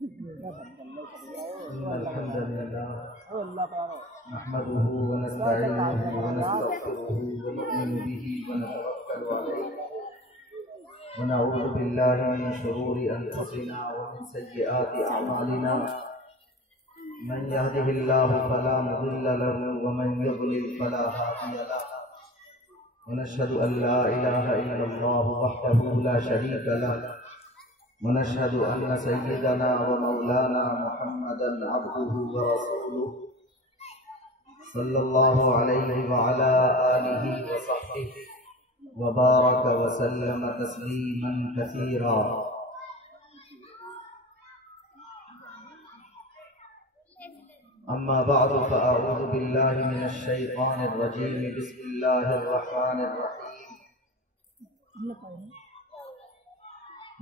إن الحمد لله نحمده ونستعينه ونستغفره ونؤمن به ونتوكل عليه ونعوذ بالله من شرور أنفسنا ومن سيئات أعمالنا من يهده الله فلا مضل له ومن يضلل فلا هادي له ونشهد أن لا إله إلا الله وحده لا شريك له ونشهد أن سيدنا ومولانا محمدا عبده ورسوله صلى الله عليه وعلى آله وصحبه وبارك وسلم تسليما كثيرا. أما بعد فأعوذ بالله من الشيطان الرجيم. بسم الله الرحمن الرحيم.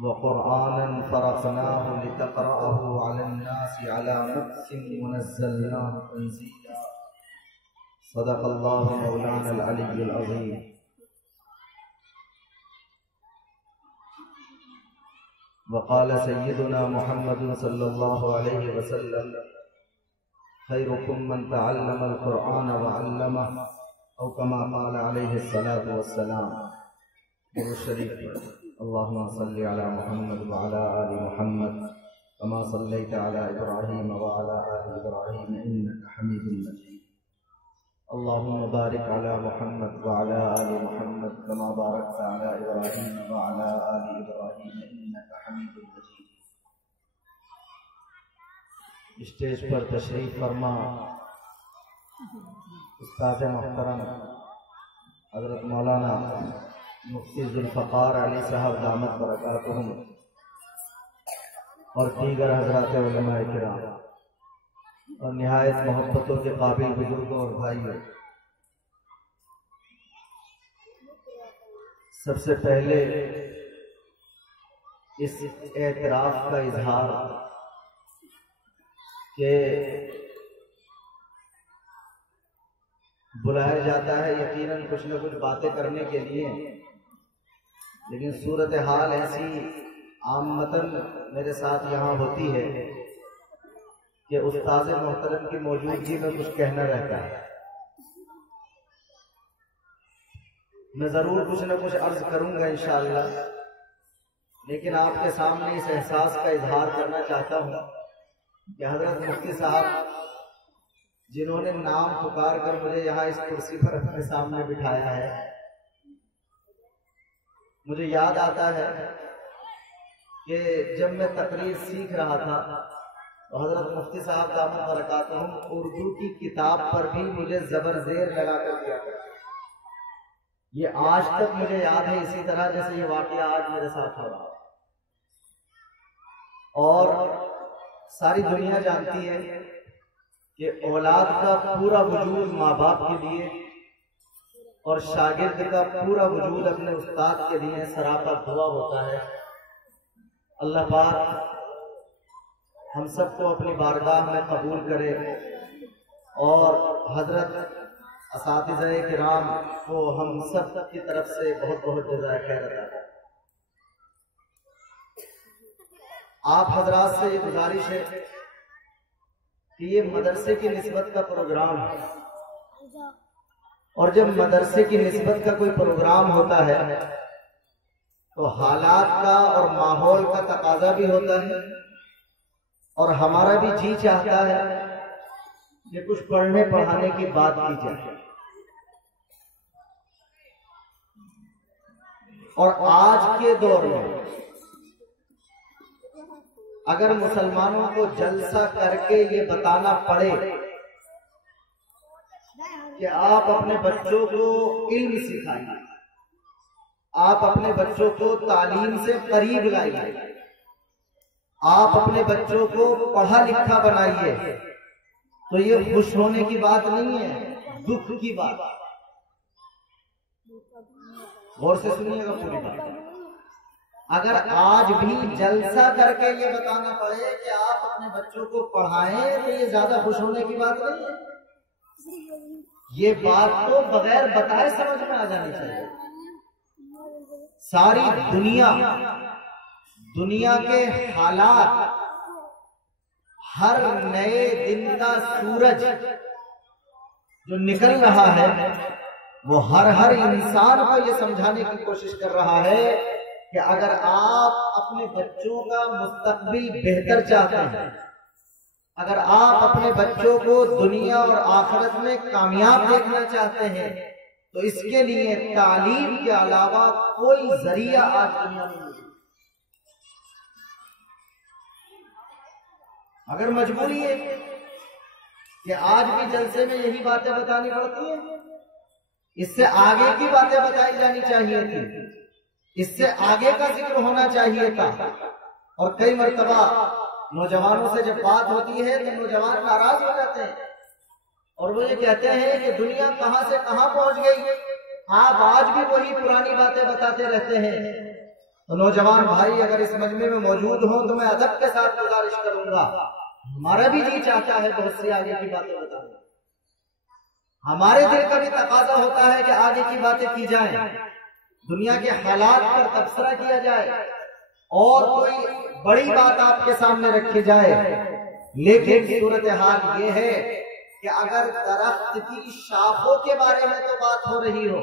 وقرآنا فرقناه لتقرأه على الناس على مكث ونزلناه تنزيلا. صدق الله مولانا العلي العظيم. وقال سيدنا محمد صلى الله عليه وسلم: خيركم من تعلم القرآن وعلمه، أو كما قال عليه الصلاة والسلام. الشريف. اللهم صل على محمد وعلى آل محمد كما صليت على إبراهيم وعلى آل إبراهيم إنك حميد مجيد. اللهم بارك على محمد وعلى آل محمد كما باركت على إبراهيم وعلى آل إبراهيم إنك حميد مجيد. اسٹیج پر تشریف فرما استاد محترم حضرت مولانا مفتی ذوالفقار علی صاحب دامت برکاتہم اور دیگر حضرات علماء کرام اور نہایت محبتوں کے قابل بزرگوں اور بھائیوں، سب سے پہلے اس اعتراف کا اظہار کہ بلایا جاتا ہے یقیناً کچھ نہ کچھ باتیں کرنے کے لیے، لیکن صورتحال ایسی عامتاً میرے ساتھ یہاں ہوتی ہے کہ استاذ محترم کی موجودگی میں کچھ کہنا رہتا ہے. میں ضرور کچھ نہ کچھ عرض کروں گا انشاءاللہ، لیکن آپ کے سامنے اس احساس کا اظہار کرنا چاہتا ہوں کہ حضرت مفتی صاحب جنہوں نے نام پکار کر مجھے یہاں اس کرسی پر اپنے سامنے بٹھایا ہے، مجھے یاد آتا ہے کہ جب میں تقریر سیکھ رہا تھا تو حضرت مفتی صاحب دامت برکاتہم اردو کی کتاب پر بھی مجھے زبر زیر لگا کر دیا کرتے. یہ آج تک مجھے یاد ہے، اسی طرح جیسے یہ واقعہ آج میرے ساتھ ہو رہا. اور ساری دنیا جانتی ہے کہ اولاد کا پورا وجود ماں باپ کے لیے اور شاگرد کا پورا وجود اپنے استاد کے لیے سراپا دعا ہوتا ہے. اللہ پاک ہم سب کو اپنی بارگاہ میں قبول کرے اور حضرت اساتذہ کرام کو ہم سب کی طرف سے بہت بہت جزائے خیر عطا کرے. آپ حضرات سے یہ گزارش ہے کہ یہ مدرسے کی نسبت کا پروگرام ہے، اور جب مدرسے کی نسبت کا کوئی پروگرام ہوتا ہے تو حالات کا اور ماحول کا تقاضا بھی ہوتا ہے، اور ہمارا بھی جی چاہتا ہے کہ کچھ پڑھنے پڑھانے کی بات کی جائے. اور آج کے دور میں اگر مسلمانوں کو جلسہ کر کے یہ بتانا پڑے کہ آپ اپنے بچوں کو علم سکھائیے، آپ اپنے بچوں کو تعلیم سے قریب لائیے، آپ اپنے بچوں کو پڑھا لکھا بنائیے، تو یہ خوش ہونے کی بات نہیں ہے، دکھ کی بات. غور سے سنیے گا پوری بات. اگر آج بھی جلسہ کر کے یہ بتانا پڑے کہ آپ اپنے بچوں کو پڑھائیں تو یہ زیادہ خوش ہونے کی بات نہیں ہے. یہ بات تو بغیر بتائے سمجھ میں آ جانی چاہیے. ساری دنیا کے حالات ہر نئے دن کا سورج جو نکل رہا ہے وہ ہر انسان کو یہ سمجھانے کی کوشش کر رہا ہے کہ اگر آپ اپنے بچوں کا مستقبل بہتر چاہتے ہیں، اگر آپ اپنے بچوں کو دنیا اور آخرت میں کامیاب دیکھنا چاہتے ہیں، تو اس کے لیے تعلیم کے علاوہ کوئی ذریعہ آج دنیا میں نہیں۔ اگر مجبوری ہے کہ آج بھی جلسے میں یہی باتیں بتانی پڑتی ہیں، اس سے آگے کی باتیں بتائی جانی چاہیے تھی، اس سے آگے کا ذکر ہونا چاہیے تھا۔ اور کئی مرتبہ نوجوانوں سے جب بات ہوتی ہے تو نوجوان ناراض ہو جاتے ہیں اور وہ یہ کہتے ہیں کہ دنیا کہاں سے کہاں پہنچ گئی، آپ آج بھی وہی پرانی باتیں بتاتے رہتے ہیں۔ تو نوجوان بھائی اگر اس مجمع میں موجود ہوں تو میں ادب کے ساتھ گزارش کروں گا، ہمارا بھی جی چاہتا ہے بہت سی آگے کی باتیں بتانا، ہمارے دل کا بھی تقاضا ہوتا ہے کہ آگے کی باتیں کی جائیں، دنیا کے حالات پر تبصرہ کیا جائے اور کوئی بڑی بات آپ کے سامنے رکھی جائے۔ لیکن صورتحال یہ ہے کہ اگر درخت کی شاخوں کے بارے میں تو بات ہو رہی ہو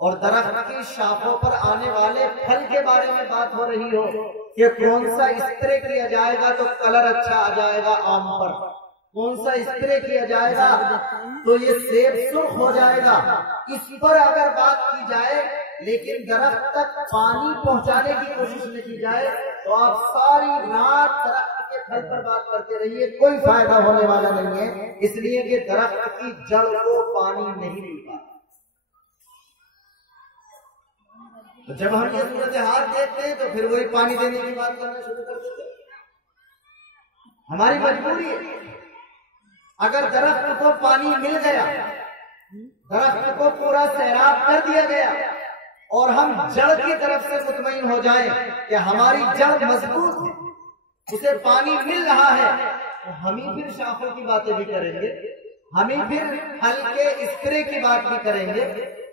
اور درخت کی شاخوں پر آنے والے پھل کے بارے میں بات ہو رہی ہو کہ کون سا اسپرے کیا جائے گا تو کلر اچھا آ جائے گا آم پر، کون سا اسپرے کیا جائے گا تو یہ سیب سرخ ہو جائے گا، اس پر اگر بات کی جائے لیکن درخت تک پانی پہنچانے کی کوشش نہ کی جائے تو آپ ساری رات درخت کے پھل پر بات کرتے رہیے، کوئی فائدہ ہونے والا نہیں ہے، اس لیے کہ درخت کی جڑ کو پانی نہیں ملتا۔ تو جب ہم یہ صورتحال دیکھتے ہیں تو پھر وہی پانی دینے کی بات کرنا شروع کر دیتے ہیں۔ ہماری مجبوری ہے، اگر درخت کو پانی مل گیا، درخت کو پورا سیراب کر دیا گیا اور ہم جڑ کی طرف سے مطمئن ہو جائیں کہ ہماری جڑ مضبوط ہے، اسے پانی مل رہا ہے، تو ہم ہی پھر شاخوں کی باتیں بھی کریں گے، ہم ہی پھر ہلکے اسپرے کی بات بھی کریں گے،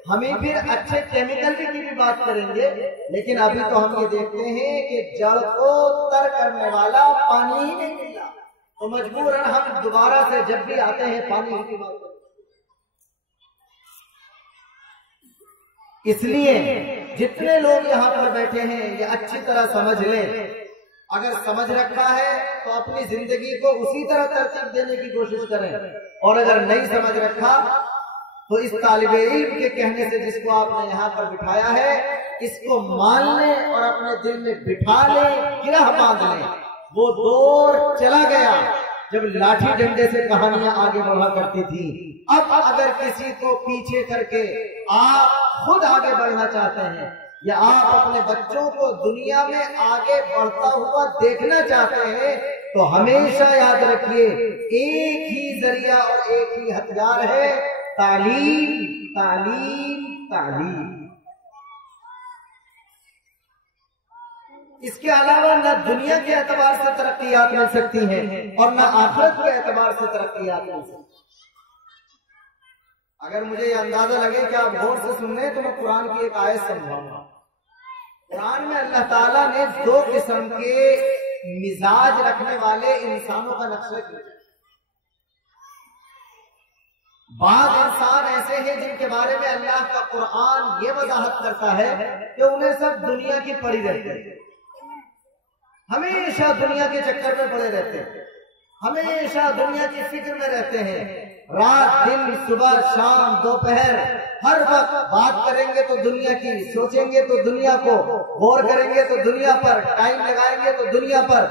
ہم ہی پھر اچھے کیمیکل کی بھی بات کریں گے۔ لیکن ابھی تو ہم یہ دیکھتے ہیں کہ جڑ کو تر کرنے والا پانی ہی نہیں ملا، تو مجبوراً ہم دوبارہ سے جب بھی آتے ہیں پانی ہی کی بات کرتے ہیں۔ اس لیے جتنے لوگ یہاں پر بیٹھے ہیں یہ اچھی طرح سمجھ لیں، اگر سمجھ رکھا ہے تو اپنی زندگی کو اسی طرح ترتیب دینے کی کوشش کریں، اور اگر نہیں سمجھ رکھا تو اس طالب علم کے کہنے سے جس کو آپ نے یہاں پر بٹھایا ہے اس کو مان لیں اور اپنے دل میں بٹھا لیں، گرہ باندھ لیں۔ وہ دور چلا گیا جب لاٹھی ڈنڈے سے کہانیاں آگے بڑھا کرتی تھی، اب اگر کسی کو پیچھے کر کے آپ خود آگے بڑھنا چاہتے ہیں یا آپ اپنے بچوں کو دنیا میں آگے بڑھتا ہوا دیکھنا چاہتے ہیں تو ہمیشہ یاد رکھیے ایک ہی ذریعہ اور ایک ہی ہتھیار ہے، تعلیم تعلیم تعلیم۔ اس کے علاوہ نہ دنیا کے اعتبار سے ترقیات مل سکتی ہیں اور نہ آخرت کے اعتبار سے ترقیات مل سکتی ہیں۔ اگر مجھے یہ اندازہ لگے کہ آپ غور سے سن رہے تو میں قرآن کی ایک آیت سمجھاؤں گا۔ قرآن میں اللہ تعالیٰ نے دو قسم کے مزاج رکھنے والے انسانوں کا نقشہ کیا۔ بعض انسان ایسے ہیں جن کے بارے میں اللہ کا قرآن یہ وضاحت کرتا ہے کہ انہیں سب دنیا کی پڑی رہتے ہیں، ہمیشہ دنیا کے چکر میں پڑے رہتے ہیں، ہمیشہ دنیا کی فکر میں رہتے ہیں، رات دن صبح شام دوپہر ہر وقت بات کریں گے تو دنیا کی، سوچیں گے تو دنیا کو، غور کریں گے تو دنیا پر، ٹائم لگائیں گے تو دنیا پر،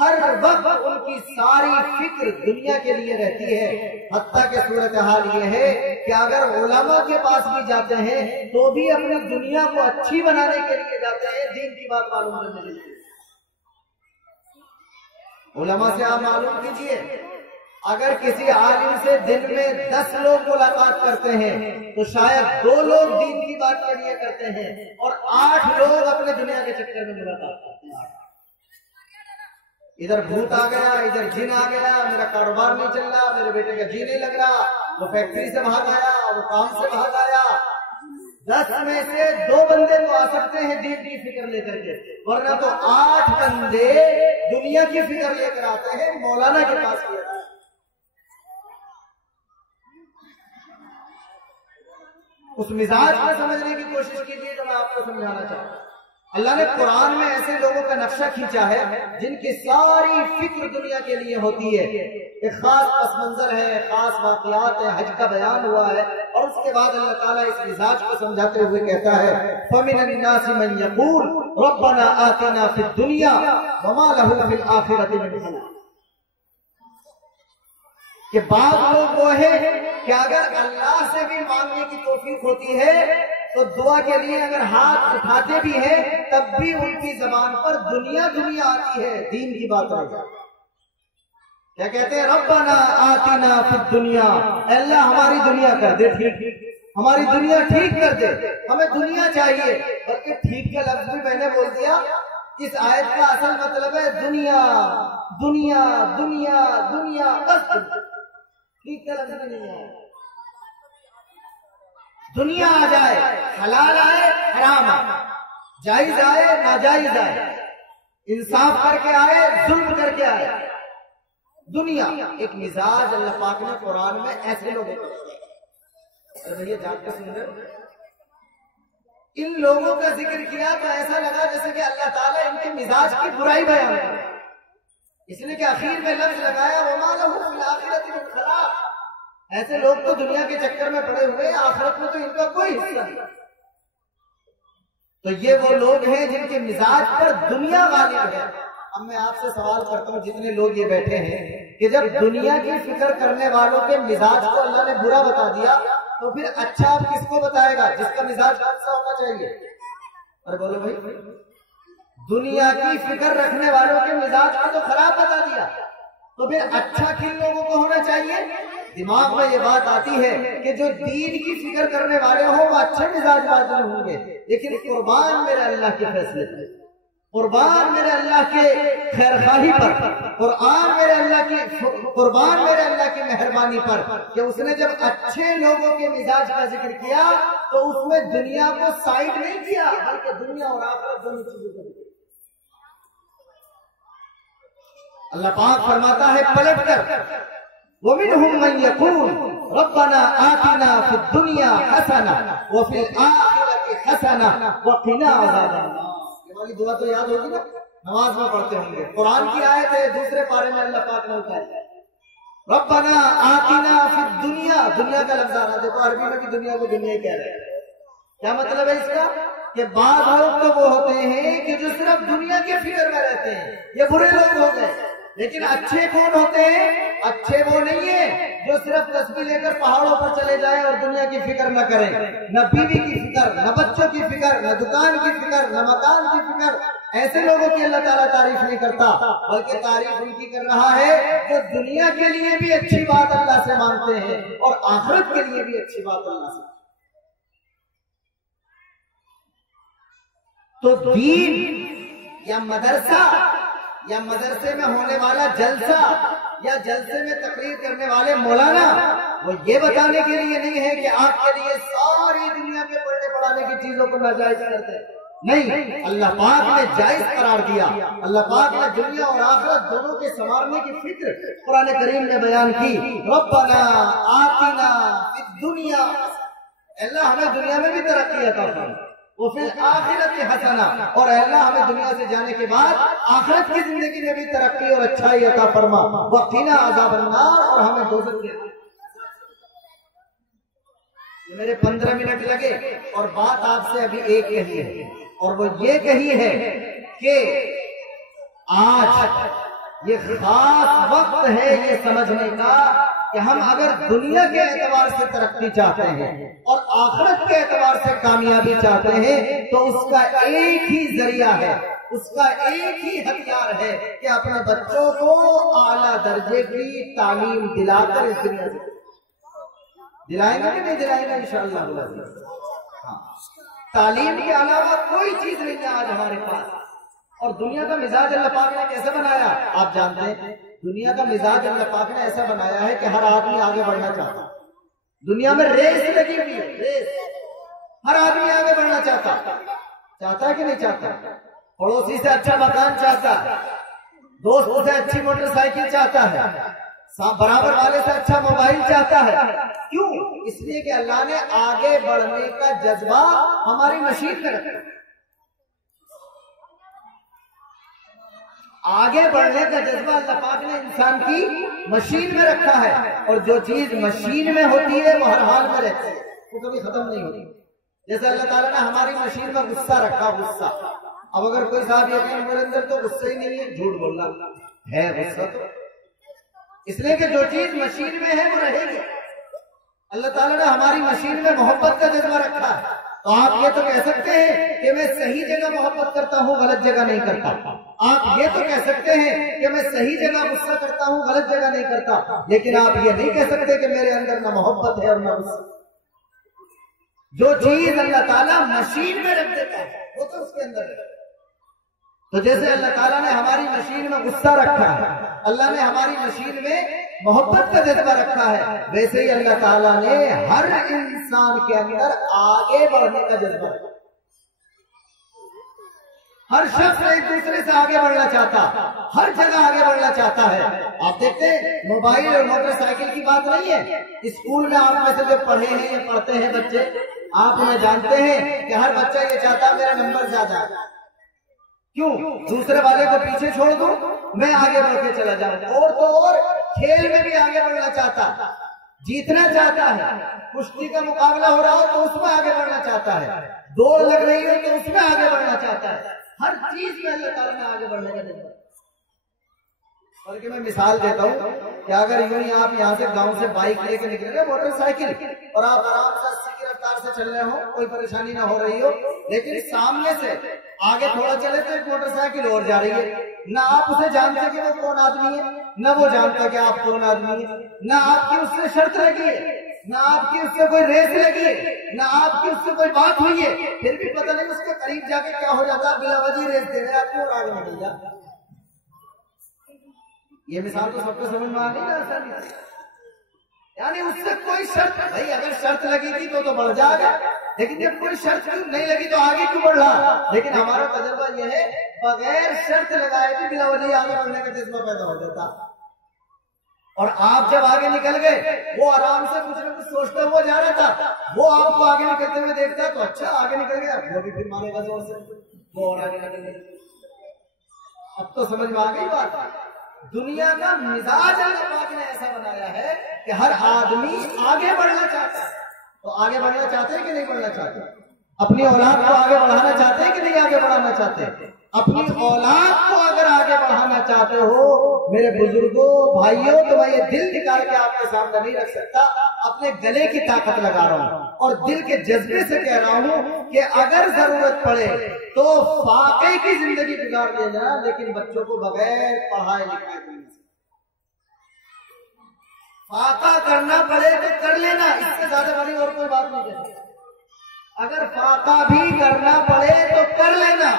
ہر وقت ان کی ساری فکر دنیا کے لیے رہتی ہے۔ حتیٰ کہ صورتحال یہ ہے کہ اگر علماء کے پاس بھی جاتے ہیں تو بھی اپنی دنیا کو اچھی بنانے کے لیے جاتے ہیں، دین کی بات معلوم کرنے کے لیے۔ علماء سے آپ معلوم کیجئے، اگر کسی عالم سے دن میں 10 لوگ ملاقات کرتے ہیں تو شاید 2 لوگ دین کی بات کے لیے کرتے ہیں اور 8 لوگ اپنے دنیا کے چکر میں ملاقات کرتے ہیں۔ ادھر بھوت آ گیا، ادھر جن آ گیا، میرا کاروبار نہیں چل رہا، میرے بیٹے کا جی نہیں لگ رہا، وہ فیکٹری سے بھاگ آیا، وہ کام سے بھاگ آیا۔ 10 میں سے 2 بندے تو آ سکتے ہیں دین کی فکر لے کر کے، ورنہ تو 8 بندے دنیا کی فکر لے کر آتے ہیں مولانا کے پاس کیا جائے. اس مزاج کو سمجھنے کی کوشش کیجیے جو میں آپ کو سمجھانا چاہتا ہوں. اللہ نے قرآن میں ایسے لوگوں کا نقشہ کھینچا ہے جن کی ساری فکر دنیا کے لیے ہوتی ہے. ایک خاص پس منظر ہے، خاص واقعات ہے، حج کا بیان ہوا ہے، اور اس کے بعد اللہ تعالیٰ اس مزاج کو سمجھاتے ہوئے کہتا ہے فَمِنَ النَّاسِ مَن يَقُولُ رَبَّنَا آتِنَا فِي الدُّنْيَا وَمَا لَهُ فِي الْآخِرَةِ مِنْ خَلَاقٍ. کہ بعض لوگ وہ ہیں کہ اگر اللہ سے بھی مانگنے کی توفیق ہوتی ہے تو دعا کے لیے اگر ہاتھ اٹھاتے بھی ہیں تب بھی ان کی زبان پر دنیا دنیا آتی ہے، دین کی بات آ جائے. کیا کہتے ہیں؟ ربنا آتنا فی الدنیا، اے اللہ ہماری دنیا کر دے ٹھیک، ہماری دنیا ٹھیک کر دے، ہمیں دنیا چاہیے. بلکہ ٹھیک کا لفظ بھی میں نے بول دیا. اس آیت کا اصل مطلب ہے دنیا دنیا دنیا دنیا، بس ٹھیک کا لفظ نہیں ہے. دنیا آ جائے، حلال آئے حرام آئے، جائز آئے ناجائز آئے، انصاف کر کے آئے ظلم کر کے آئے، دنیا. ایک مزاج اللہ پاک نے قرآن میں ایسے لوگوں کو بھیا جان کے سن رہے، ان لوگوں کا ذکر کیا تو ایسا لگا جیسے کہ اللہ تعالیٰ ان کے مزاج کی برائی بیان کرے، اس لیے کہ آخر میں لفظ لگایا وَمَا لَهُ فِي الْآخِرَةِ مِنْ خَلَاقٍ. ایسے لوگ تو دنیا کے چکر میں پڑے ہوئے، آخرت میں تو ان کا کوئی حصہ نہیں. تو یہ وہ لوگ ہیں جن کے مزاج پر دنیا غالب ہے. اب میں آپ سے سوال کرتا ہوں جتنے لوگ یہ بیٹھے ہیں کہ جب دنیا کی فکر کرنے والوں کے مزاج کو اللہ نے برا بتا دیا تو پھر اچھا آپ کس کو بتائے گا جس کا مزاج اچھا ہونا چاہیے؟ ارے بولو بھائی، دنیا کی فکر رکھنے والوں کے مزاج کو تو خراب بتا دیا تو پھر اچھا کن لوگوں کو ہونا چاہیے؟ دماغ میں یہ بات آتی ہے کہ جو دین کی فکر کرنے والے ہوں وہ اچھے مزاج والے ہوں گے، لیکن قربان میرے اللہ کے فیصلے پر، قربان میرے اللہ کے خیر خواہی پر، قربان میرے اللہ کی مہربانی پر کہ اس نے جب اچھے لوگوں کے مزاج کا ذکر کیا تو اس میں دنیا کو سائڈ نہیں کیا بلکہ دنیا اور آخرت دونوں چیزوں کو. اللہ پاک فرماتا ہے پلٹ کر وَمِنْهُمْ مَنْ يَقُولُ رَبَّنَا آتِنَا فِي الدُّنْيَا حَسَنَةً وَفِي الْآخِرَةِ حَسَنَةً وَقِنَا عَذَابَ النَّارِ. یہ والی دعا تو یاد ہوگی نا، نماز میں پڑھتے ہوں گے. قرآن کی آیت ہے، دوسرے پارے میں اللہ پاک نے اٹھایا رَبَّنَا آتِنَا فِي الدُّنْيَا. دنیا کا لفظ آ رہا ہے، دیکھو عربی میں بھی دنیا کو دنیا ہی کہہ رہے ہیں. کیا مطلب ہے اس کا؟ کہ بعض لوگ تو وہ ہوتے ہیں کہ جو صرف دنیا کے فکر میں رہتے ہیں، یہ برے لوگ ہو گئے. لیکن اچھے کون ہوتے ہیں؟ اچھے وہ نہیں ہیں جو صرف تسبیح لے کر پہاڑوں پر چلے جائیں اور دنیا کی فکر نہ کریں، نہ بیوی کی فکر، نہ بچوں کی فکر، نہ دکان کی فکر، نہ مکان کی فکر. ایسے لوگوں کی اللہ تعالیٰ تعریف نہیں کرتا، بلکہ تعریف ان کی کر رہا ہے جو دنیا کے لیے بھی اچھی بات اللہ سے مانگتے ہیں اور آخرت کے لیے بھی اچھی بات اللہ سے. تو دین یا مدرسہ یا مدرسے میں ہونے والا جلسہ یا جلسے میں تقریر کرنے والے مولانا وہ یہ بتانے کے لیے نہیں ہے کہ آپ کے لیے ساری دنیا کے پڑھنے پڑھانے کی چیزوں کو ناجائز کرتے ہیں. نہیں، اللہ پاک نے جائز قرار دیا. اللہ پاک نے دنیا اور آخرت دونوں کے سنوارنے کی فکر قرآن کریم نے بیان کی. ربنا آتنا فی الدنیا، اللہ ہمیں دنیا میں بھی ترقی عطا فرما، وفی الآخرت حسنہ، اور اے اللہ ہمیں دنیا سے جانے کے بعد آخرت کی زندگی میں بھی ترقی اور اچھائی عطا فرما، وقنا عذاب النار، اور ہمیں دوزخ کے. میرے 15 منٹ لگے اور بات آپ سے ابھی ایک کہی ہے، اور وہ یہ کہی ہے کہ آج یہ خاص وقت ہے یہ سمجھنے کا کہ ہم اگر دنیا کے اعتبار سے ترقی چاہتے ہیں اور آخرت کے اعتبار سے کامیابی چاہتے ہیں تو اس کا ایک ہی ذریعہ ہے، اس کا ایک ہی ہتھیار ہے کہ اپنے بچوں کو اعلیٰ درجے کی تعلیم دلا کر اس دنیا سے دلائیں گے کہ نہیں دلائیں گے انشاءاللہ. تعلیم کے علاوہ کوئی چیز نہیں ہے آج ہمارے پاس. اور دنیا کا مزاج اللہ پاک نے کیسے بنایا آپ جانتے ہیں؟ دنیا کا مزاج اللہ پاک نے ایسا بنایا ہے کہ ہر آدمی آگے بڑھنا چاہتا ہے. دنیا میں ریس لگی ہوئی ہے، ریس. ہر آدمی آگے بڑھنا چاہتا ہے کہ نہیں چاہتا؟ پڑوسی سے اچھا مکان چاہتا ہے، دوست سے اچھی موٹر سائیکل چاہتا ہے، برابر والے سے اچھا موبائل چاہتا ہے. کیوں؟ اس لیے کہ اللہ نے آگے بڑھنے کا جذبہ ہماری مشین میں رکھا. آگے بڑھنے کا جذبہ اللہ پاک نے انسان کی مشین میں رکھا ہے، اور جو چیز مشین میں ہوتی ہے وہ ہر حال میں رہتی ہے، وہ کبھی ختم نہیں ہوتی. جیسے اللہ تعالیٰ نے ہماری مشین میں غصہ رکھا، غصہ. اب اگر کوئی صاحب یہ کہ میرے اندر تو غصہ ہی نہیں ہے، جھوٹ بولنا ہے غصہ تو، اس لیے کہ جو چیز مشین میں ہے وہ رہے گی. اللہ تعالیٰ نے ہماری مشین میں محبت کا جذبہ رکھا ہے، تو آپ یہ تو کہہ سکتے ہیں کہ میں صحیح جگہ محبت کرتا ہوں، غلط جگہ نہیں کرتا. آپ یہ تو کہہ سکتے ہیں کہ میں صحیح جگہ غصہ کرتا ہوں، غلط جگہ نہیں کرتا. لیکن آپ یہ نہیں کہہ سکتے کہ میرے اندر نہ محبت ہے اور نہ غصہ. جو چیز اللہ تعالیٰ مشین میں رکھ دیتا ہے وہ تو اس کے اندر ہے. تو جیسے اللہ تعالیٰ نے ہماری مشین میں غصہ رکھا ہے، اللہ نے ہماری مشین میں محبت کا جذبہ رکھا ہے، ویسے ہی اللہ تعالیٰ نے ہر انسان کے اندر آگے بڑھنے کا جذبہ رکھا. ہر شخص ایک دوسرے سے آگے بڑھنا چاہتا، ہر جگہ آگے بڑھنا چاہتا ہے. آپ دیکھتے ہیں موبائل اور موٹر سائیکل کی بات نہیں ہے. اسکول میں آپ میں سے جو پڑھے ہیں یا پڑھتے ہیں بچے، آپ انہیں جانتے ہیں کہ ہر بچہ یہ چاہتا میرا نمبر زیادہ ہے. کیوں؟ دوسرے والے کو پیچھے چھوڑ دوں، میں آگے بڑھ کے چلا جاؤں. اور تو اور کھیل میں بھی آگے بڑھنا چاہتا، جیتنا چاہتا ہے. کشتی کا مقابلہ ہو رہا ہو تو اس میں آگے بڑھنا چاہتا ہے، دوڑ لگ رہی ہو تو اس میں آگے بڑھنا چاہتا ہے. ہر چیز میں اللہ تعالیٰ نے آگے بڑھنے کا جذبہ. بلکہ میں مثال دیتا ہوں کہ اگر یوں ہی آپ یہاں سے گاؤں سے بائک لے کے نکل گئے، موٹر سائیکل، اور آپ آرام سے 80 کی رفتار سے چل رہے ہو، کوئی پریشانی نہ ہو رہی ہو، لیکن سامنے سے آگے تھوڑا چلے تو ایک موٹر سائیکل اور جا رہی ہے. نہ آپ اسے جانتے کہ وہ کون آدمی ہے، نہ وہ جانتا کہ آپ کون آدمی ہے، نہ آپ کی اس سے شرط لگی ہے، نہ آپ کی اس سے کوئی ریس لگی ہے، نہ آپ کی اس سے کوئی بات ہوئی ہے، پھر بھی پتہ نہیں اس کے قریب جا کے کیا ہو جاتا، بلا وجہ ریس دے رہے آدمی اور آگے نکل جاتا. یہ مثال تو سب کو سمجھ میں آ گئی نا آسانی سے. یعنی اس سے کوئی شرط، بھائی اگر شرط لگی تھی تو بڑھ جائے گا، لیکن جب کوئی شرط نہیں لگی تو آگے کیوں بڑھ رہا. لیکن ہمارا تجربہ یہ ہے بغیر شرط لگائے بھی بلا وجہ آگے بڑھنے کا جذبہ پیدا ہو جاتا. اور آپ جب آگے نکل گئے، وہ آرام سے کچھ نہ کچھ سوچتا ہوا جا رہا تھا، وہ آپ کو آگے نکلتے ہوئے دیکھتا تو اچھا آگے نکل گیا، وہ بھی پھر مانے گا زور سے، وہ اور آگے نکل گیا. اب تو سمجھ میں آ گئی بات. دنیا کا مزاج اللہ پاک نے ایسا بنایا ہے کہ ہر آدمی آگے بڑھنا چاہتا ہے. تو آگے بڑھنا چاہتے ہیں کہ نہیں بڑھنا چاہتے؟ اپنی اولاد کو آگے بڑھانا چاہتے ہیں کہ نہیں آگے بڑھانا چاہتے؟ اپنی اولاد کو اگر آگے بڑھانا چاہتے ہو میرے بزرگوں بھائیوں، تو میں یہ دل نکال کے آپ کے سامنے نہیں رکھ سکتا، اپنے گلے کی طاقت لگا رہا ہوں اور دل کے جذبے سے کہہ رہا ہوں کہ اگر ضرورت پڑے تو فاقے کی زندگی گزار دینا، لیکن بچوں کو بغیر پڑھائے لکھائے نہیں. فاقہ کرنا پڑے تو کر لینا، اس سے زیادہ بڑی اور کوئی بات نہیں کہہ سکتا. اگر فاقہ بھی کرنا پڑے تو کر لینا،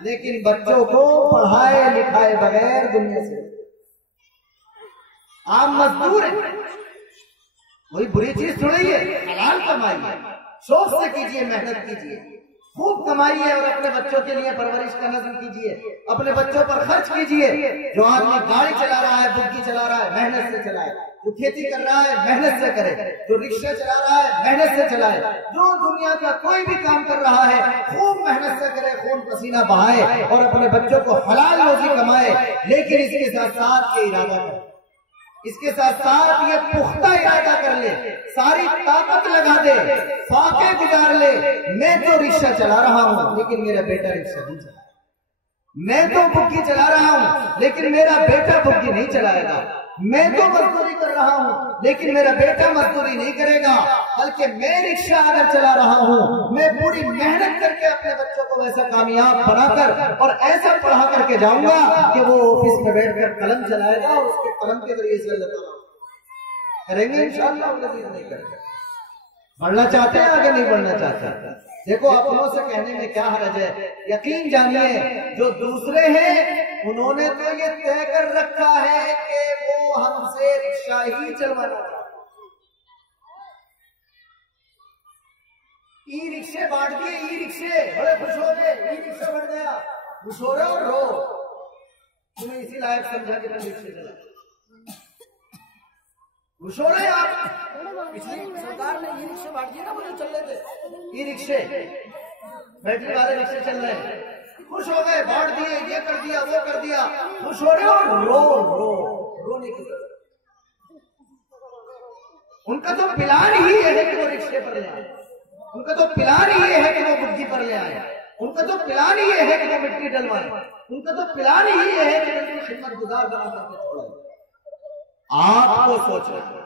لیکن بچوں کو پڑھائے لکھائے بغیر دنیا سے. آپ مزدور ہیں، کوئی بری چیز تھوڑی ہے، حلال کمائیے، شوق سے کیجیے، محنت کیجیے، خوب کمائیے اور اپنے بچوں کے لیے پرورش کا نظم کیجیے، اپنے بچوں پر خرچ کیجیے. جو آدمی گاڑی چلا رہا ہے، بگی چلا رہا ہے، محنت سے چلائے. جو کھیتی کر رہا ہے محنت سے کرے، جو رکشہ چلا رہا ہے محنت سے چلائے، جو دنیا کا کوئی بھی کام کر رہا ہے خوب محنت سے کرے، خون پسینہ بہائے اور اپنے بچوں کو حلال روزی کمائے. لیکن اس کے ساتھ ساتھ یہ ارادہ کرے، اس کے ساتھ ساتھ یہ پختہ ارادہ کر لے، ساری طاقت لگا دے، فاقے گزار لے. میں تو رکشہ چلا رہا ہوں لیکن میرا بیٹا رکشہ نہیں چلا، میں تو بگی چلا رہا ہوں لیکن میرا بیٹا بگی نہیں چلائے گا. میں تو مزدوری کر رہا ہوں لیکن میرا بیٹا مزدوری نہیں کرے گا، بلکہ میں رکشہ اگر چلا رہا ہوں میں پوری محنت کر کے اپنے بچوں کو ویسا کامیاب بنا کر اور ایسا پڑھا کر کے جاؤں گا کہ وہ آفس میں بیٹھ کر قلم چلائے گا اور اس کے قلم کے ذریعے سے اللہ تعالیٰ کریں گے انشاءاللہ. نہیں کریں گے. بڑھنا چاہتے ہیں آگے نہیں بڑھنا چاہتے؟ دیکھو اپنوں سے کہنے میں کیا حرج ہے. یقین جانیے جو دوسرے ہیں انہوں نے تو یہ طے کر رکھا ہے کہ وہ ہم سے رکشہ ہی چلوانا چاہتے. ای رکشے بانٹ دیے، ای رکشے بڑے خوش ہو گئے، ای رکشہ بڑھ گیا، خوش ہو رہے اور رو. تمہیں اسی لائق سمجھا کہ میں رکشے چلا خوش ہو رہے ہیں آپ؟ پچھلی سرکار نے ای رکشے بانٹ دیے نا، وہ جو چل رہے تھے ای رکشے، بیٹری والے رکشے چل رہے ہیں، خوش ہو گئے، بانٹ دیے، یہ کر دیا وہ کر دیا، خوش ہو رہے اور رونے کی ضرورت۔ ان کا تو پلان ہی یہ ہے کہ وہ رکشے پر لے آئے، ان کا تو پلان ہی یہ ہے کہ وہ بگھی پر لے آئے، ان کا تو پلان ہی یہ ہے کہ وہ مٹی ڈلوائے، ان کا تو پلان ہی یہ ہے کہ ان کو خدمت گزار بنا کر کے چھوڑے۔ آپ کو سوچنا ہے،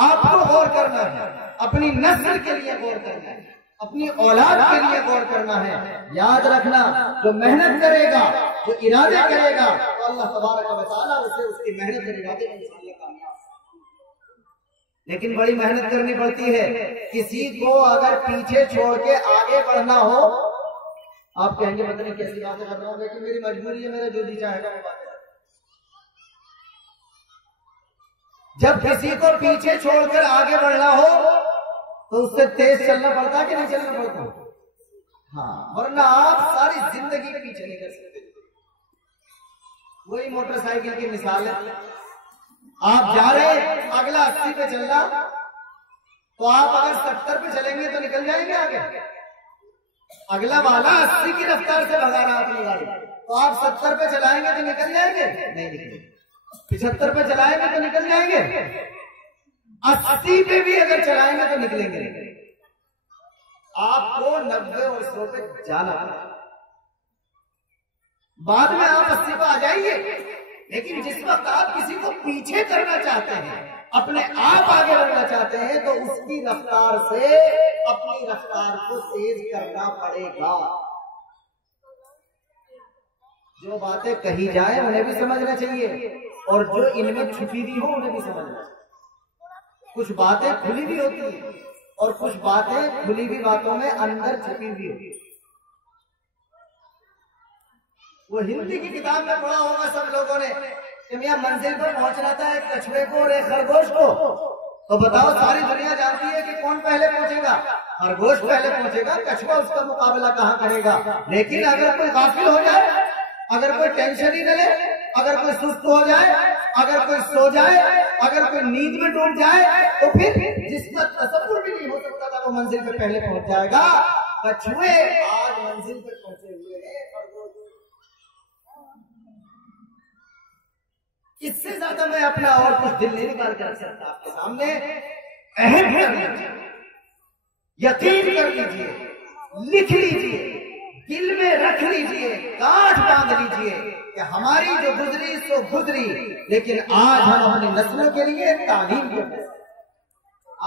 آپ کو غور کرنا ہے، اپنی نسل کے لیے غور کرنا ہے، اپنی اولاد کے لیے غور کرنا ہے۔ یاد رکھنا، جو محنت کرے گا، جو ارادے کرے گا، تو اللہ تبارک و تعالیٰ اسے اس کی محنت اور ارادے میں انشاءاللہ کامیاب۔ لیکن بڑی محنت کرنی پڑتی ہے۔ کسی کو اگر پیچھے چھوڑ کے آگے بڑھنا ہو، آپ کہیں گے پتہ نہیں کیسی باتیں کر رہا ہوں، لیکن میری مجبوری ہے، میرا جو جی چاہے گا وہ باتیں۔ جب کسی کو پیچھے چھوڑ کر آگے بڑھنا ہو تو اس سے تیز چلنا پڑتا کہ نہیں چلنا پڑتا؟ ہاں، ورنہ آپ ساری زندگی پیچھے نہیں کر سکتے۔ وہی موٹر سائیکل کی مثال ہے، آپ جا رہے اگلا 80 پہ چلنا، تو آپ اگر 70 پہ چلیں گے تو نکل جائیں گے آگے۔ اگلا والا 80 کی رفتار سے بھگا رہا اپنی گاڑی، تو آپ 70 پہ چلائیں گے تو نکل جائیں گے؟ نہیں نکلیں گے۔ 75 پہ چلائیں گے تو نکل جائیں گے؟ 80 پہ بھی اگر چلائیں گے تو نکلیں گے۔ آپ کو 90 اور 100 پہ جانا، بعد میں آپ 80 پہ آ جائیں گے، لیکن جس وقت آپ کسی کو پیچھے کرنا چاہتے ہیں، اپنے آپ آگے بڑھنا چاہتے ہیں، تو اس کی رفتار سے اپنی رفتار کو تیز کرنا پڑے گا۔ جو باتیں کہی جائیں انہیں بھی سمجھنا چاہیے، اور جو ان میں چھپی ہوئی ہو انہیں بھی سمجھنا چاہیے۔ کچھ باتیں کھلی بھی ہوتی ہیں اور کچھ باتیں کھلی ہوئی باتوں میں اندر چھپی ہوئی ہوتی ہیں۔ وہ ہندی کی کتاب میں پڑھا ہوگا سب لوگوں نے کہ میاں منزل پر پہنچنا تھا ایک کچھوے کو اور ایک خرگوش کو، تو بتاؤ ساری دنیا جانتی ہے کہ کون پہلے پہنچے گا؟ خرگوش پہلے پہنچے گا، کچھوا اس کا مقابلہ کہاں کرے گا؟ لیکن اگر کوئی غافل ہو جائے، اگر کوئی ٹینشن ہی نہ لے، اگر کوئی سست ہو جائے، اگر کوئی سو جائے، اگر کوئی نیند میں ڈوب جائے، تو پھر جس کا تصور بھی نہیں ہو سکتا تھا وہ منزل پہ پہلے پہنچ جائے گا۔ کچھوے آج منزل پہ پہنچے ہوئے ہیں، اس سے زیادہ میں اپنا اور کچھ دل نہیں نکال کر سکتا آپ کے سامنے۔ اہم کر لیجیے، یقین کر لیجیے، لکھ لیجیے، دل میں رکھ لیجیے، گاٹھ باندھ لیجیے کہ ہماری جو گزری سو گزری، لیکن آج ہم اپنی نسلوں کے لیے تعلیم کے فیصلے،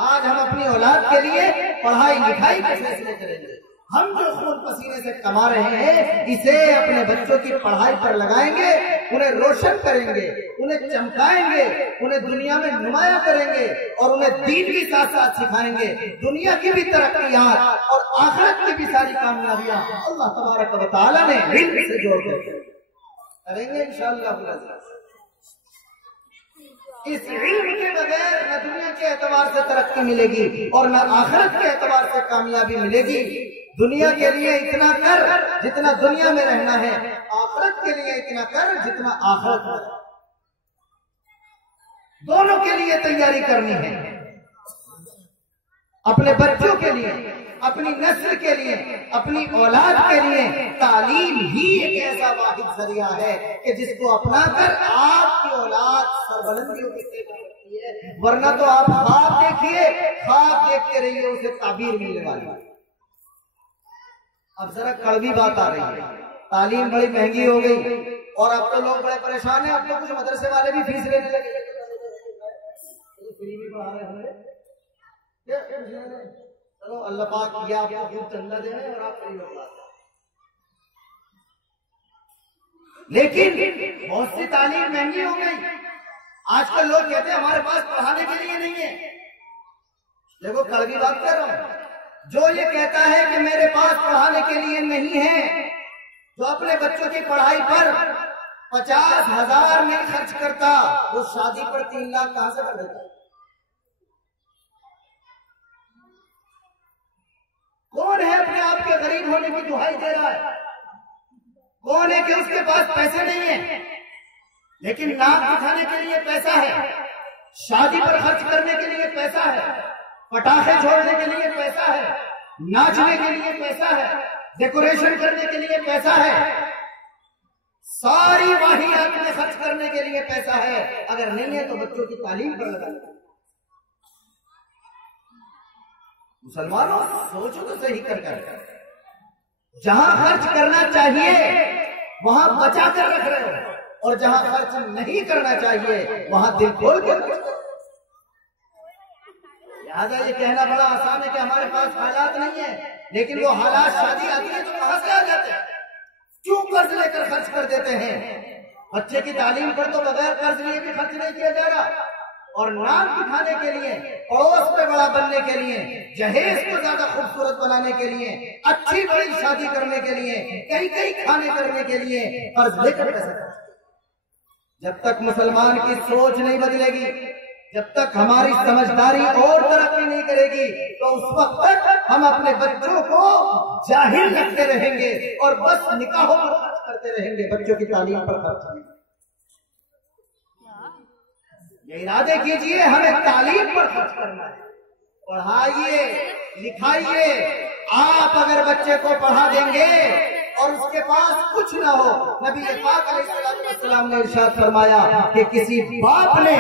آج ہم اپنی اولاد کے لیے پڑھائی لکھائی کے فیصلے کریں گے۔ ہم جو خون پسینے سے کما رہے ہیں اسے اپنے بچوں کی پڑھائی پر لگائیں گے، انہیں روشن کریں گے، انہیں چمکائیں گے، انہیں دنیا میں نمایاں کریں گے، اور انہیں دین بھی ساتھ ساتھ سکھائیں گے۔ دنیا کی بھی ترقیات اور آخرت کی بھی ساری کامیابیاں اللہ تبارک و تعالیٰ نے علم سے جوڑ کر کریں گے انشاءاللہ۔ اس علم کے بغیر نہ دنیا کے اعتبار سے ترقی ملے گی اور نہ آخرت کے اعتبار سے کامیابی ملے گی۔ دنیا کے لیے اتنا کر جتنا دنیا میں رہنا ہے، آخرت کے لیے اتنا کر جتنا آخرت میں، دونوں کے لیے تیاری کرنی ہے۔ اپنے بچوں کے لیے، اپنی نسل کے لیے، اپنی اولاد کے لیے تعلیم ہی ایک ایسا واحد ذریعہ ہے کہ جس کو اپنا کر آپ کی اولاد سربلندیوں کی طے کر سکتی ہے، ورنہ تو آپ خواب دیکھیے، خواب دیکھتے رہیے، اسے تعبیر ملنے والی ہے۔ اب ذرا کڑوی بات آ رہی ہے، تعلیم بڑی مہنگی ہو گئی اور اب تو لوگ بڑے پریشان ہیں۔ اب تو کچھ مدرسے والے بھی فیس لینے لگے، فری بھی پڑھا رہے ہیں۔ چلو اللہ پاک کیا آپ کو خوب چندہ دے اور آپ فری ہو جاتے ہیں، لیکن بہت سی تعلیم مہنگی ہو گئی۔ آج کل لوگ کہتے ہیں ہمارے پاس پڑھانے کے لیے نہیں ہے۔ دیکھو کڑوی بات کر رہا ہوں، جو یہ کہتا ہے کہ میرے پاس پڑھانے کے لیے نہیں ہے، جو اپنے بچوں کی پڑھائی پر 50,000 نہیں خرچ کرتا، وہ شادی پر 3 لاکھ کہاں سے کر دیتا ہے؟ کون ہے اپنے آپ کے غریب ہونے کی دہائی دے رہا ہے؟ کون ہے کہ اس کے پاس پیسے نہیں ہیں؟ لیکن ناک دکھانے کے لیے پیسہ ہے، شادی پر خرچ کرنے کے لیے پیسہ ہے، پٹاخے چھوڑنے کے لیے پیسہ ہے، ناچنے کے لیے پیسہ ہے، ڈیکوریشن کرنے کے لیے پیسہ ہے، ساری واحیات میں خرچ کرنے کے لیے پیسہ ہے۔ اگر نہیں ہے تو بچوں کی تعلیم پر لگا دیں۔ مسلمانوں سوچو تو صحیح کر جہاں خرچ کرنا چاہیے وہاں بچا کر رکھ رہے ہو، اور جہاں خرچ نہیں کرنا چاہیے وہاں دل کھول کے خرچ کرو۔ لہٰذا یہ کہنا بڑا آسان ہے کہ ہمارے پاس حالات نہیں ہیں، لیکن وہ حالات شادی آتی ہے تو کہاں سے آ جاتے ہیں؟ کیوں قرض لے کر خرچ کر دیتے ہیں؟ بچے کی تعلیم پر تو بغیر قرض لیے بھی خرچ نہیں کیا جا رہا، اور نام دکھانے کے لیے، پڑوس میں بڑا بننے کے لیے، جہیز کو زیادہ خوبصورت بنانے کے لیے، اچھی بڑی شادی کرنے کے لیے، کئی کھانے کرنے کے لیے قرض لے کر پیسہ خرچ۔ جب تک مسلمان کی سوچ نہیں بدلے گی، جب تک ہماری سمجھداری اور ترقی نہیں کرے گی، تو اس وقت تک ہم اپنے بچوں کو جاہل رکھتے رہیں گے اور بس نکاحوں پر خرچ کرتے رہیں گے، بچوں کی تعلیم پر خرچ نہیں۔ یہ ارادے کیجئے ہمیں تعلیم پر خرچ کرنا ہے، پڑھائیے لکھائیے۔ آپ اگر بچے کو پڑھا دیں گے اور اس کے پاس کچھ نہ ہو، نبی پاک علیہ السلام نے ارشاد فرمایا کہ کسی باپ نے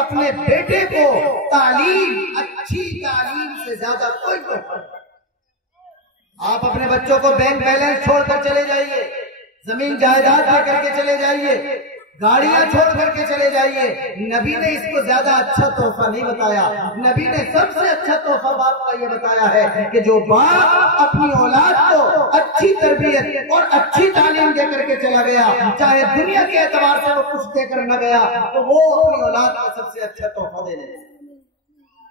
اپنے بیٹے کو تعلیم، اچھی تعلیم سے زیادہ کوئی تحفہ نہیں۔ آپ اپنے بچوں کو بینک بیلنس چھوڑ کر چلے جائیے، زمین جائیداد دے کر کے چلے جائیے، گاڑیاں چھوڑ کر کے چلے جائیے، نبی نے اس کو زیادہ اچھا تحفہ نہیں بتایا۔ نبی نے سب سے اچھا تحفہ باپ کا یہ بتایا ہے کہ جو باپ اپنی اولاد کو اچھی تربیت اور اچھی تعلیم دے کر کے چلا گیا، چاہے دنیا کے اعتبار سے وہ کچھ دے کر نہ گیا، تو وہ اپنی اولاد کا سب سے اچھا تحفہ دے دے۔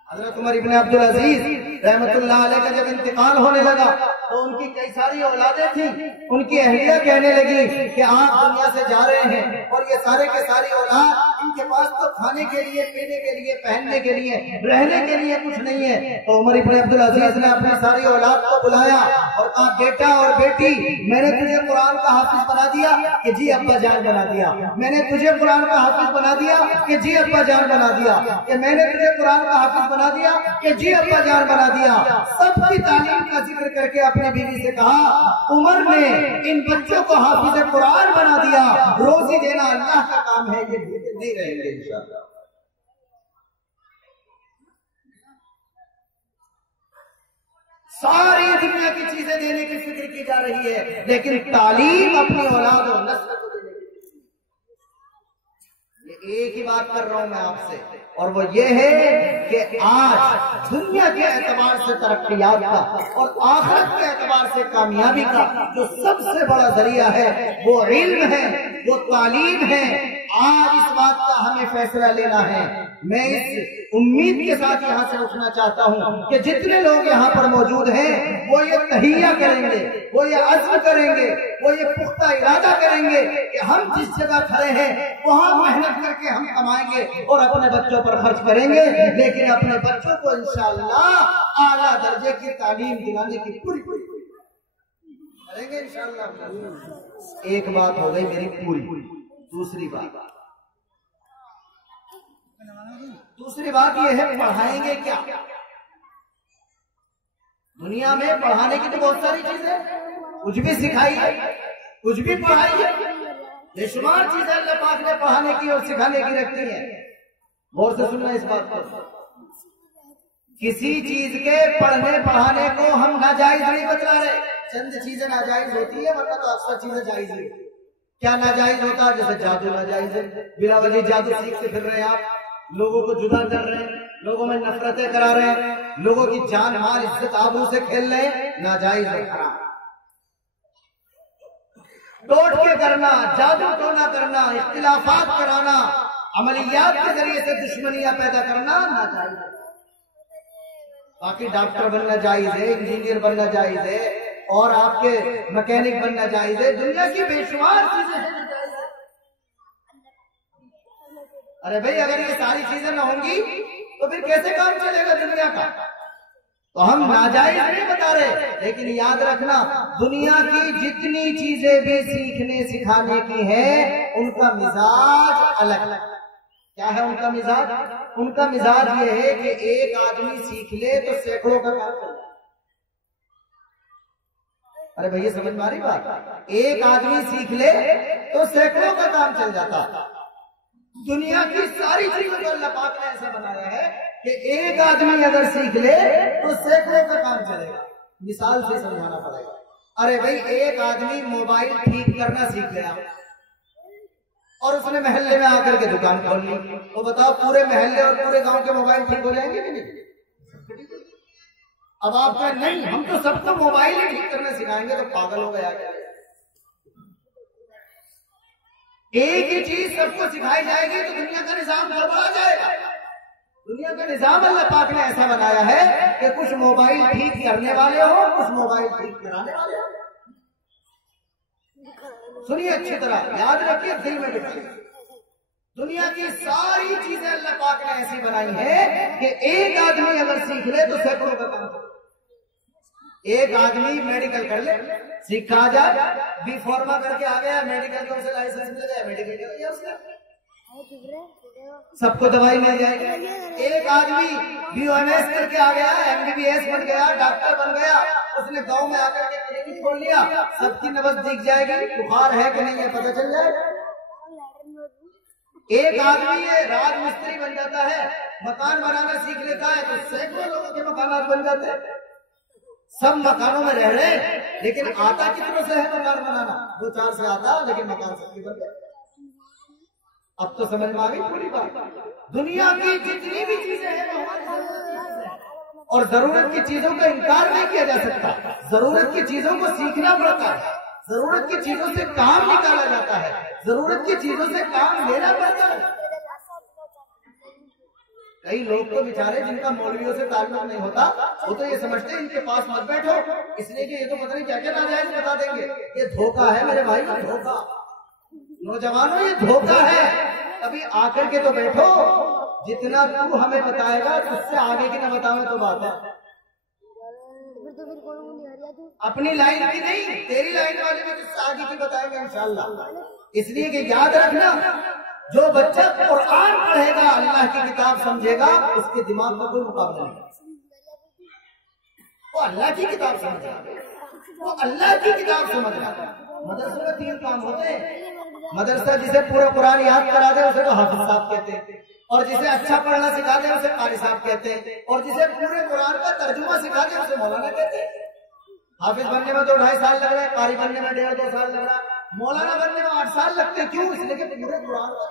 حضرت عمر ابن عبدالعزیز رحمت اللہ علیہ کا جب انتقال ہونے لگا تو ان کی کئی ساری اولادیں تھیں، ان کی اہلیہ کہنے لگی کہ آپ دنیا سے جا رہے ہیں اور یہ سارے کے ساری اولاد، ان کے پاس تو کھانے کے لیے، پینے کے لیے، پہننے کے لیے، رہنے کے لیے کچھ نہیں ہے۔ تو عمر ابن عبدالعزیز نے اپنی ساری اولاد کو بلایا اور کہا، بیٹا اور بیٹی، میں نے تجھے قرآن کا حافظ بنا دیا کہ جی ابا جان بنا دیا، میں نے تجھے قرآن کا حافظ بنا دیا کہ جی ابا جان بنا دیا، کہ میں نے تجھے قرآن کا حافظ بنا دیا کہ جی ابا جان بنا دیا۔ سب کی تعلیم کا ذکر کر کے اپنی بیوی سے کہا، عمر نے ان بچوں کو حافظ قرآن بنا دیا، روزی دینا اللہ کا کام ہے، یہ نہیں رہیں گے انشاءاللہ۔ ساری دنیا کی چیزیں دینے کی فکر کی جا رہی ہے، لیکن تعلیم اپنی اولاد اور نسل کو دینے کی۔ یہ ایک ہی بات کر رہا ہوں میں آپ سے، اور وہ یہ ہے کہ آج دنیا کے اعتبار سے ترقیات کا اور آخرت کے اعتبار سے کامیابی کا جو سب سے بڑا ذریعہ ہے وہ علم ہے، وہ تعلیم ہے۔ آج اس بات کا ہمیں فیصلہ لینا ہے۔ میں اس امید کے ساتھ یہاں سے اٹھنا چاہتا ہوں کہ جتنے لوگ یہاں پر موجود ہیں وہ یہ تہیہ کریں گے، وہ یہ عزم کریں گے، وہ یہ پختہ ارادہ کریں گے کہ ہم جس جگہ کھڑے ہیں وہاں محنت کر کے ہم کمائیں گے اور اپنے بچوں پر خرچ کریں گے، لیکن اپنے بچوں کو انشاءاللہ اعلیٰ درجے کی تعلیم دلانے کی پوری کریں گے انشاءاللہ۔ ایک بات ہو گئی میری پوری۔ دوسری بات یہ ہے، پڑھائیں گے کیا؟ دنیا میں پڑھانے کی تو بہت ساری چیزیں، کچھ بھی سکھائیے، کچھ بھی پڑھائیے، بے شمار چیزیں اللہ پاک نے پڑھانے کی اور سکھانے کی رکھی ہیں۔ غور سے سننا اس بات کو، کسی چیز کے پڑھنے پڑھانے کو ہم ناجائز نہیں بتلا رہے۔ چند چیزیں ناجائز ہوتی ہے ورنہ تو اکثر چیزیں جائز ہیں۔ کیا ناجائز ہوتا ہے؟ جیسے جادو ناجائز ہے، بلا وجہ جادو سیکھ کے پھر رہے ہیں آپ، لوگوں کو جدا کر رہے ہیں، لوگوں میں نفرتیں کرا رہے ہیں، لوگوں کی جان مال عزت آبرو سے کھیل رہے ہیں، ناجائز ہے، حرام۔ ٹوٹ کے کرنا، جادو ٹونا کرنا، اختلافات کرانا، عملیات کے ذریعے سے دشمنیاں پیدا کرنا ناجائز ہے۔ باقی ڈاکٹر بننا جائز ہے، انجینئر بننا جائز ہے، اور آپ کے مکینک بننا جائز ہے، دنیا کی بے شمار چیزیں ہیں جائز ہے۔ ارے بھائی اگر یہ ساری چیزیں نہ ہوں گی تو پھر کیسے کام چلے گا دنیا کا؟ تو ہم ناجائز نہیں بتا رہے، لیکن یاد رکھنا دنیا کی جتنی چیزیں بھی سیکھنے سکھانے کی ہیں ان کا مزاج الگ الگ۔ کیا ہے ان کا مزاج؟ ان کا مزاج یہ ہے کہ ایک آدمی سیکھ لے تو سینکڑوں کا کام چل جائے۔ ارے بھائی سمجھ میں آ رہی بات؟ ایک آدمی سیکھ لے تو سینکڑوں کا کام چل جاتا۔ دنیا کی ساری چیزوں کو اللہ پاک نے ایسا بنایا ہے کہ ایک آدمی اگر سیکھ لے تو سینکڑوں کا کام چلے گا۔ مثال سے سمجھانا پڑے گا۔ ارے بھائی ایک آدمی موبائل ٹھیک کرنا سیکھ گیا اور اس نے محلے میں آ کر کے دکان کھول لی، تو بتاؤ پورے محلے اور پورے گاؤں کے موبائل ٹھیک ہو جائیں گے کہ نہیں؟ اب آپ کہیں نہیں ہم تو سب کو موبائل ہی ٹھیک کرنا سکھائیں گے، تو پاگل ہو گیا کیا؟ ایک ہی چیز سب کو سکھائی جائے گی تو دنیا کا نظام گڑبڑا جائے گا۔ دنیا کا نظام اللہ پاک نے ایسا بنایا ہے کہ کچھ موبائل ٹھیک کرنے والے ہو، کچھ موبائل ٹھیک کرانے والے ہو۔ سنیے اچھی طرح، یاد رکھیے، دل میں بٹھائیے، دنیا کی ساری چیزیں اللہ پاک نے ایسی بنائی ہے کہ ایک آدمی اگر سیکھ لے تو سینکڑوں کا کام۔ ایک آدمی میڈیکل کر لے، سیکھا جائے، بی فارما کر کے آ گیا میڈیکل کا، اسے لائسنس مل گیا، میڈیکل کر گیا، اس کا سب کو دوائی مل جائے گی۔ ایک آدمی بی او ایم ایس کر کے آ گیا، ایم بی بی ایس بن گیا، ڈاکٹر بن گیا، اس نے گاؤں میں آ کر کے کلینک کھول لیا، سب کی نبض دیکھ جائے گی، بخار ہے کہ نہیں ہے پتہ چل جائے گا۔ ایک آدمی راج مستری بن جاتا ہے، مکان بنانا سیکھ لیتا ہے تو سینکڑوں لوگوں کے مکانات بن جاتے ہیں۔ سب مکانوں میں رہ رہے لیکن آتا کتنوں سے ہے مکان بنانا؟ دو چار سے آتا، لیکن مکان سب کی بن گئے۔ اب تو سمجھ میں آ گئی پوری بات۔ دنیا کی جتنی بھی چیزیں ہیں وہ ہماری ضرورت کی چیزیں ہیں، اور ضرورت کی چیزوں کا انکار نہیں کیا جا سکتا۔ ضرورت کی چیزوں کو سیکھنا پڑتا ہے، ضرورت کی چیزوں سے کام نکالا جاتا ہے، ضرورت کی چیزوں سے کام لینا پڑتا ہے۔ کئی لوگ تو بیچارے جن کا مولویوں سے تعلق نہیں ہوتا، وہ تو یہ سمجھتے ہیں ان کے پاس مت بیٹھو، اس لیے کہ یہ تو پتہ نہیں کیا کیا ناجائز بتا دیں گے۔ یہ دھوکہ ہے میرے بھائی، دھوکہ۔ نوجوانوں یہ دھوکہ ہے۔ کبھی آ کر کے تو بیٹھو، جتنا تو ہمیں بتائے گا اس سے آگے کی نہ بتاویں تو بات ہے۔ اپنی لائن کی نہیں، تیری لائن والے میں تجھ سے آگے کی بتائیں گے انشاءاللہ۔ اس لیے کہ یاد رکھنا، جو بچہ قرآن پڑھے گا، اللہ کی کتاب سمجھے گا، اس کے دماغ کا کوئی مقابلہ نہیں۔ وہ اللہ کی کتاب سمجھ رہا ہے، وہ اللہ کی کتاب سمجھ رہا ہے۔ مدرسے میں تین کام ہوتے ہیں۔ مدرسہ جسے پورا قرآن یاد کرا دے اسے تو حافظ صاحب کہتے ہیں، اور جسے اچھا پڑھنا سکھا دے اسے قاری صاحب کہتے ہیں، اور جسے پورے قرآن کا ترجمہ سکھا دے اسے مولانا کہتے ہیں۔ حافظ بننے میں تو 2.5 سال لگ رہا ہے، قاری بننے میں 1.5-2 سال لگ رہا ہے، مولانا بننے میں 8 سال لگتے ہیں۔ کیوں؟ اس لیے کہ پورے قرآن کا